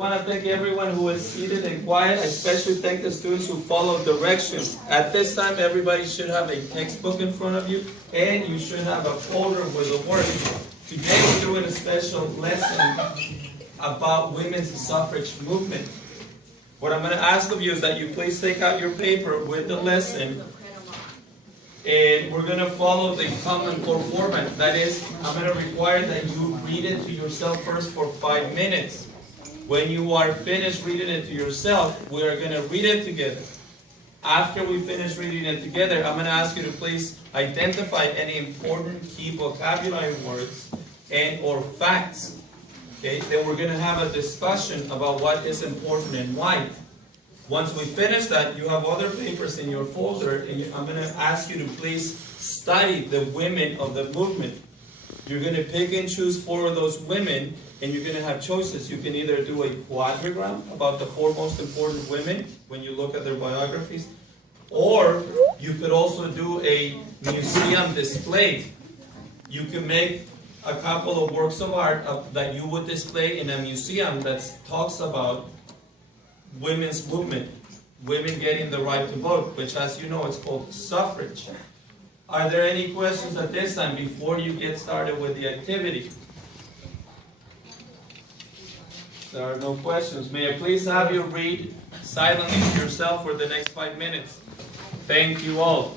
I want to thank everyone who is seated and quiet. I especially thank the students who follow directions. At this time, everybody should have a textbook in front of you, and you should have a folder with the work. Today we're doing a special lesson about women's suffrage movement. What I'm going to ask of you is that you please take out your paper with the lesson, and we're going to follow the common core format. That is, I'm going to require that you read it to yourself first for 5 minutes. When you are finished reading it to yourself, we are going to read it together. After we finish reading it together, I'm going to ask you to please identify any important key vocabulary words and or facts. Okay? Then we're going to have a discussion about what is important and why. Once we finish that, you have other papers in your folder, and I'm going to ask you to please study the women of the movement. You're going to pick and choose 4 of those women, and you're going to have choices. You can either do a quadrigram about the 4 most important women when you look at their biographies, or you could also do a museum display. You can make a couple of works of art that you would display in a museum that talks about women's movement, women getting the right to vote, which, as you know, it's called suffrage. Are there any questions at this time before you get started with the activity? There are no questions. May I please have you read silently to yourself for the next 5 minutes? Thank you all.